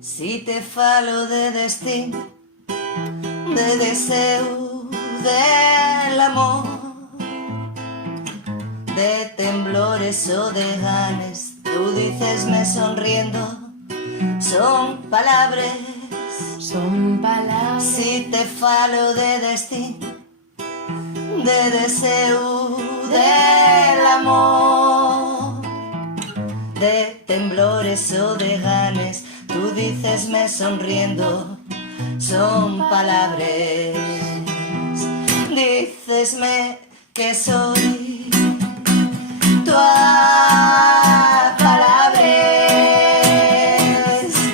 Si te falo de destí, de deseo, del amor, de temblores o de ganes, tú dices-me sonriendo, son palabras. Son palabras. Si te falo de destí, de deseo, del amor, de temblores o de ganes, tú dices-me sonriendo, son palabras. Dices-me que soy tu palabras,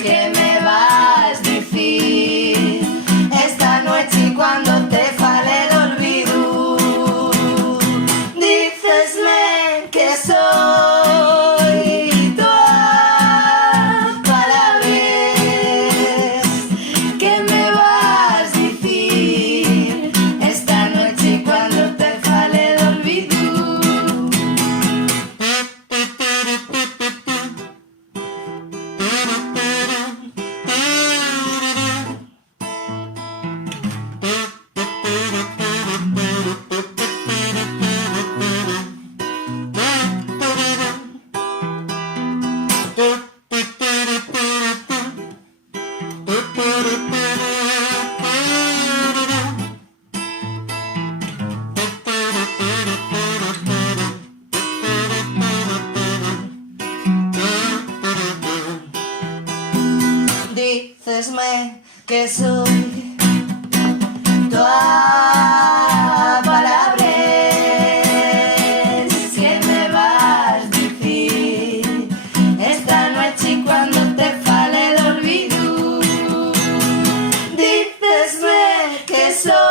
que me vas decir esta noche cuando te fale el olvido. Dices-me que soy tu palabras, que me vas decir esta noche cuando te fale el olvido. Dices-me que soy tu palabras, que me vas a decir esta noche cuando te fale el olvido. Dices-me que soy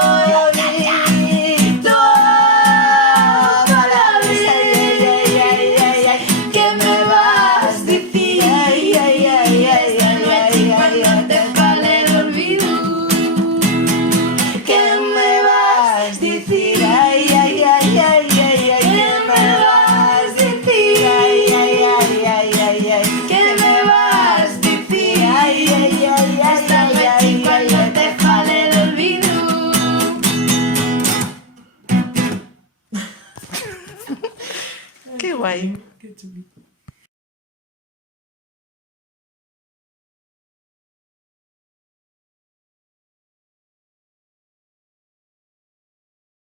tu palabras, que me vas a decir cuando te fale el olvido. ¿Qué me vas a decir? Ay, ay, ay, ay, ay, ay. ¿Qué me vas a decir? Ay, ay, ay, ay, ay, ay. ¿Qué me vas a decir? Ay, ay, ay, ay, esta noche cuando te fale el olvido. Qué guay. Qué chulito.